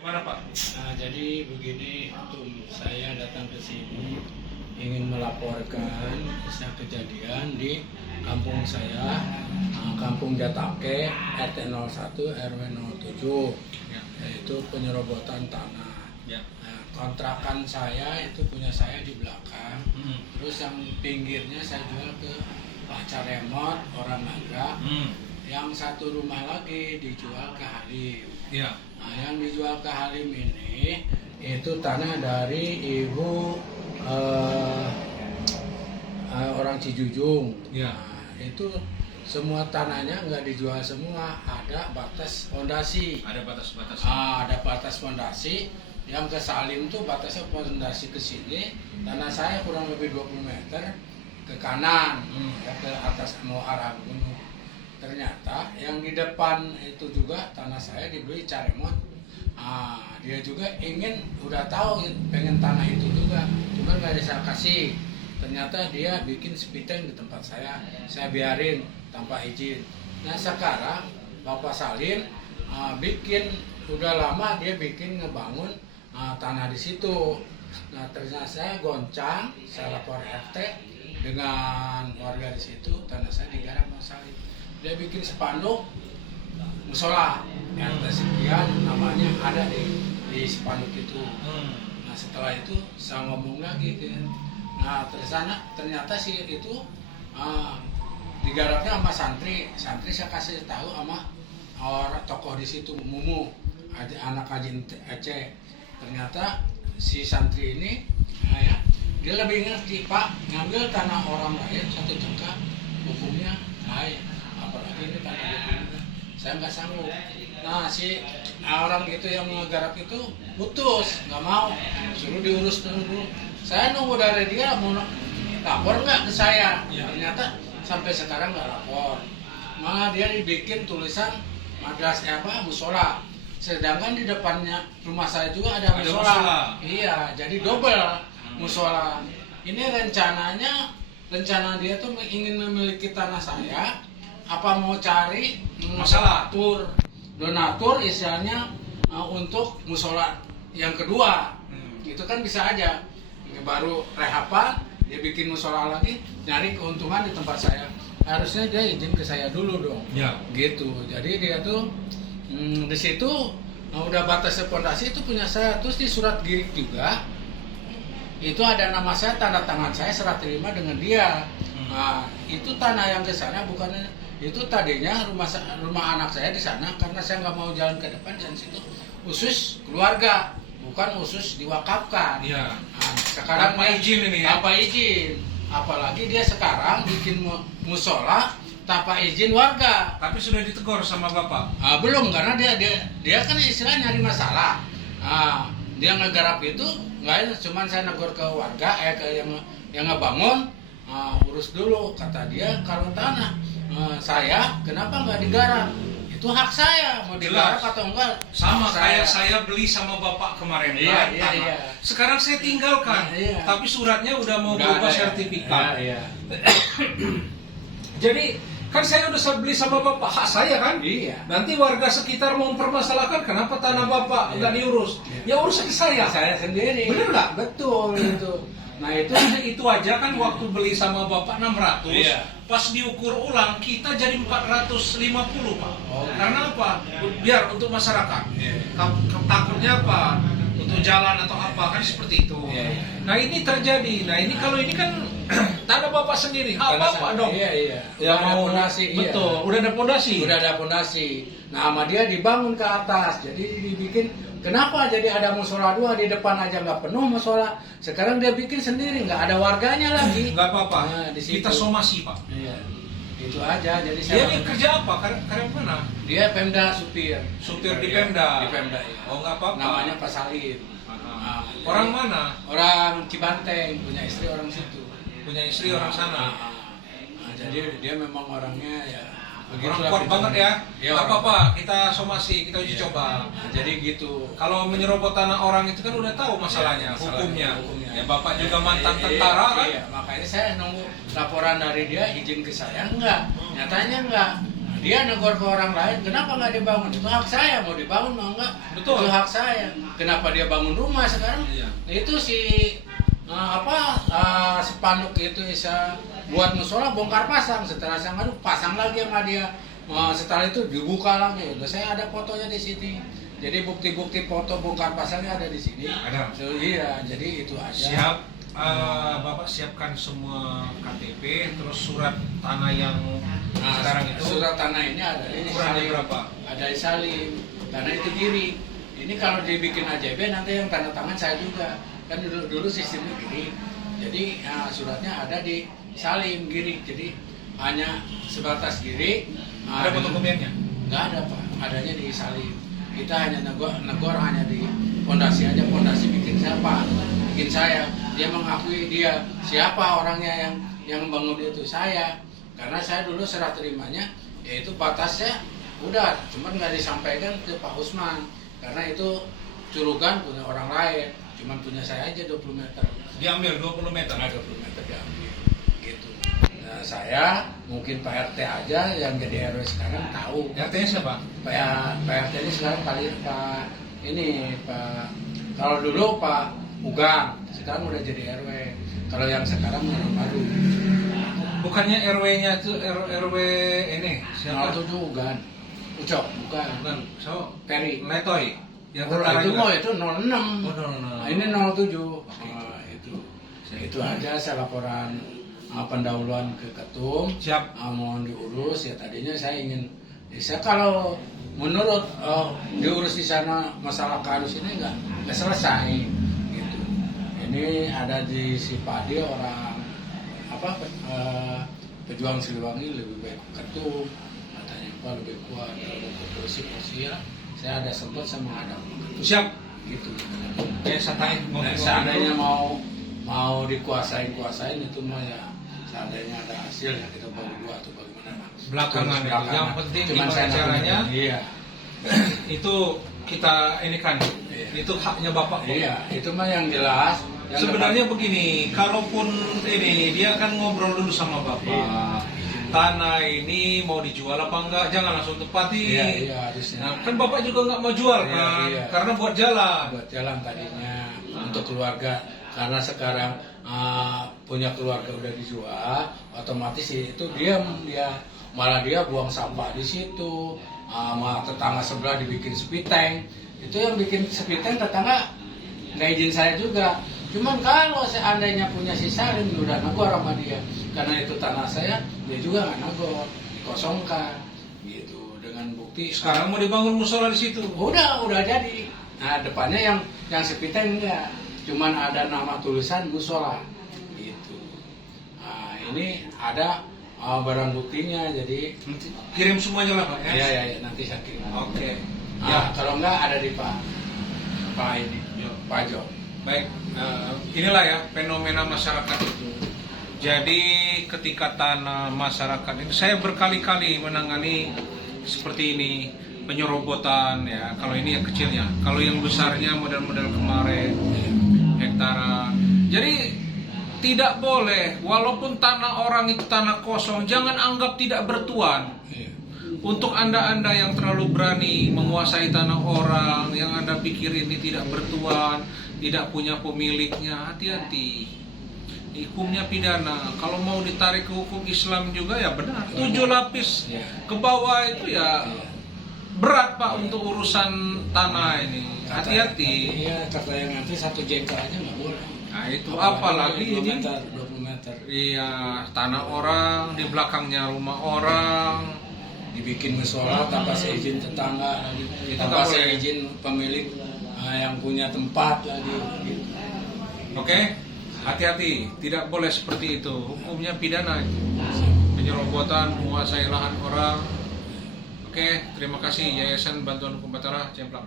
Gimana Pak? Nah, jadi begini, saya datang ke sini ingin melaporkan kisah kejadian di kampung saya, Kampung Jatake, RT 01 RW 07, Ya. yaitu penyerobotan tanah. Ya. Nah, kontrakan saya itu punya saya di belakang, terus yang pinggirnya saya jual ke Pak Caremot, orang Naga. Yang satu rumah lagi dijual ke Halim. Ya. Nah, yang dijual ke Halim ini itu tanah dari ibu orang Cijujung. Ya. Nah, itu semua tanahnya nggak dijual semua, ada batas fondasi. Ada batas-batas. Ada batas fondasi. Yang ke Salim tuh batasnya fondasi ke sini, tanah saya kurang lebih 20 meter ke kanan, ya, ke atas mau arah gunung. Ternyata yang di depan itu juga tanah saya dibeli Caremot. Dia juga udah tahu pengen tanah itu juga, cuma nggak bisa kasih. Ternyata dia bikin sepiteng di tempat saya biarin tanpa izin. Nah sekarang Bapak Salim bikin, udah lama dia bikin ngebangun tanah di situ. Nah ternyata saya goncang, saya lapor RT dengan warga di situ, tanah saya digarap Bapak Salim. Dia bikin spanduk musola yang sekian namanya ada di spanduk itu. Nah setelah itu saya ngomong lagi kan, nah ternyata sih itu digarapnya sama santri saya kasih tahu sama orang tokoh di situ, Mumu, anak Haji Aceh. Ternyata si santri ini ya, dia lebih ngerti, Pak, ngambil tanah orang lain satu jengkal hukumnya lain, apalagi ini tanah hukumnya saya nggak sanggup. Nah si orang itu yang menggarap itu putus, nggak mau, suruh diurus dulu. Saya nunggu dari dia mau lapor nggak ke saya. Ternyata sampai sekarang nggak lapor, malah dia dibikin tulisan musola, sedangkan di depannya rumah saya juga ada musola. Iya, jadi double musola. Ini rencana dia tuh ingin memiliki tanah saya, apa mau cari Masalah. donatur istilahnya untuk musola yang kedua. Itu kan bisa aja, baru rehapan dia bikin musola lagi, nyari keuntungan di tempat saya. Harusnya dia izin ke saya dulu dong. Ya. Gitu. Jadi dia tuh di situ udah batas fondasi itu punya saya. Terus di surat girik juga itu ada nama saya, tanda tangan saya, serah terima dengan dia. Nah, itu tanah yang ke sana bukan, itu tadinya rumah anak saya di sana, karena saya nggak mau jalan ke depan, dan situ khusus keluarga, bukan khusus diwakafkan. Iya. Nah, sekarang Tanpa izin ini ya? Tanpa izin. Apalagi dia sekarang bikin musola tanpa izin warga. Tapi sudah ditegur sama Bapak? Belum, karena dia kan istilahnya nyari masalah. Dia ngegarap itu nggak, cuman saya negor ke warga, ke yang ngebangun, urus dulu, kata dia. Kalau tanah saya kenapa nggak digarap, itu hak saya, mau digarap atau enggak. Sama kayak saya beli sama Bapak kemarin kan, tanah. Iya. Sekarang saya tinggalkan, Iya. tapi suratnya udah mau Udah berubah ada, sertifikat. Iya. Jadi kan saya udah beli sama Bapak, hak saya kan? Iya. Nanti warga sekitar mau mempermasalahkan kenapa tanah Bapak nggak diurus. Ya urus ke saya. Saya sendiri. Bener nggak? Betul itu. Nah itu Itu aja kan waktu beli sama Bapak 600, Iya. pas diukur ulang kita jadi 450 Pak. Oh. Karena apa? Biar untuk masyarakat. Iya. Takutnya apa? Untuk jalan atau apa kan seperti itu. Iya. Nah ini terjadi. Nah ini kalau ini kan tanah Bapak sendiri, hak Bapak dong. Iya. Ya Udah ada mau fondasi. betul, udah ada fondasi. Udah ada fondasi. Nah sama dia dibangun ke atas. Jadi dibikin. Kenapa jadi ada musola dua, di depan aja nggak penuh musola. Sekarang dia bikin sendiri, nggak ada warganya lagi. Nggak apa-apa. Nah, di situ. Kita somasi Pak. Iya. Itu aja. Jadi Dia saya. kerja apa? Karya mana? Dia Pemda supir. Supir di Iya, Pemda. Di Pemda. Iya. Oh nggak apa-apa. Namanya Pak Salim. Nah, Orang jadi- mana? Orang Cibanteng, punya istri orang situ. Punya istri orang sana. Jadi dia memang orangnya ya. Orang begitulah kuat gitu. banget ya. Iya, Gak orang apa-apa, kita somasi, kita uji Iya. coba. Nah, jadi gitu. Kalau menyerobot tanah orang itu kan udah tahu masalahnya, Masalahnya, hukumnya. Ya Bapak juga mantan Iya, tentara kan. Iya, makanya saya nunggu laporan dari dia, izin ke saya enggak. Nyatanya enggak. dia negor ke orang lain, kenapa nggak dibangun? Itu hak saya, mau dibangun mau nggak? Betul. Itu hak saya. Kenapa dia bangun rumah sekarang? Iya. Itu si spanduk itu bisa buat musola bongkar pasang, setelah aduh pasang lagi sama dia. Setelah itu dibuka lagi. Udah saya ada fotonya di sini. Jadi bukti-bukti foto bongkar pasangnya ada di sini. Ada. So, iya, jadi itu aja. Siap. Bapak siapkan semua KTP, terus surat tanah yang sekarang itu. Surat tanah ini ada di Ukurannya Salim. berapa? Ada di Salim. Tanah itu kiri. Ini kalau dibikin AJB nanti yang tanda tangan saya juga. Kan dulu sistemnya kiri. Jadi suratnya ada di Salim kiri. Jadi hanya sebatas kiri. Ada fotokopiannya? Nggak ada Pak. Adanya di Salim. Kita hanya negor hanya di pondasi aja. Pondasi bikin siapa? Bikin saya. Dia mengakui dia siapa orangnya yang bangun itu saya. Karena saya dulu serah terimanya yaitu batasnya udah, cuman nggak disampaikan ke Pak Usman karena itu curugan punya orang lain, cuman punya saya aja 20 meter. Diambil 20 meter? Nah, 20 meter diambil gitu. Nah, saya mungkin Pak RT aja yang jadi RW sekarang tahu. RT-nya siapa? Pak RT ini sekarang Pak kalau dulu Pak Ugang, sekarang udah jadi RW. Kalau yang sekarang orang baru. Bukannya RW-nya itu RW ini siapa? 07 Ugan. Ucok, bukan. Bukan. So, Peri. Letoy. Yang Oh, tentara itu juga. mau itu 06. Oh, no. Nah, ini 07. Itu aja saya laporan pendahuluan ke ketum. Siap. Mohon diurus ya, tadinya saya ingin saya kalau menurut diurus di sana masalah kadus ini nggak selesai gitu. Ini ada di Sipadi orang pejuang Siliwangi lebih baik ketum katanya Pak lebih kuat kalau kursi ya. Saya ada sempat sama ada ketum. Siap. Gitu. Santai Nah, seandainya mau dikuasain itu mah ya seandainya ada hasil ya kita bagi dua atau bagaimana. Belakangan itu. Yang penting Cuman gimana saya caranya. Iya. Itu kita ini kan. Iya. Itu haknya Bapak. Iya, itu mah yang jelas. Yang Sebenarnya begini, kalaupun ini dia kan ngobrol dulu sama Bapak. Iya. Tanah ini mau dijual apa enggak? Jangan langsung tepati. Iya, harusnya. Nah, kan Bapak juga nggak mau jual Iya, kan? iya. Karena buat jalan. Buat jalan tadinya untuk keluarga, karena sekarang punya keluarga udah dijual, otomatis itu dia malah dia buang sampah di situ, sama tetangga sebelah dibikin sepiteng. Itu yang bikin sepiteng tetangga nggak izin saya juga. Cuman kalau seandainya punya si Salim udah negor sama dia, karena itu tanah saya, dia juga nggak negor, dikosongkan gitu dengan bukti. Sekarang mau dibangun musola di situ. Udah jadi. Nah depannya yang sepiteng enggak, cuman ada nama tulisan musola gitu. Nah ini ada barang buktinya, jadi Nanti kirim semuanya lah Pak ya. iya nanti saya kirim. Oke. Ya kalau enggak ada di Pak ini, Pak Jo. Baik, inilah ya fenomena masyarakat itu. Jadi ketika tanah masyarakat itu saya berkali-kali menangani seperti ini, penyerobotan ya. Kalau ini yang kecilnya, kalau yang besarnya model-model kemarin hektara. Jadi tidak boleh, walaupun tanah orang itu tanah kosong, jangan anggap tidak bertuan. Untuk anda-anda yang terlalu berani menguasai tanah orang, yang anda pikir ini tidak bertuan, tidak punya pemiliknya, hati-hati. Hukumnya pidana. Kalau mau ditarik ke hukum Islam juga ya benar. 7 lapis ke bawah itu ya berat Pak untuk urusan tanah ini. Hati-hati. Iya, kata yang nanti 1 jengkal aja nggak boleh. Nah itu apalagi 20 ini. meter, 20 meter. Iya, tanah orang, di belakangnya rumah orang. Dibikin musola tanpa seizin tetangga lagi, Itu tanpa nggak boleh. seizin pemilik yang punya tempat lagi gitu. Oke, hati-hati, tidak boleh seperti itu. Hukumnya pidana itu. Penyerobotan, menguasai lahan orang. Oke, terima kasih Yayasan Bantuan Hukum Batara Cemplang.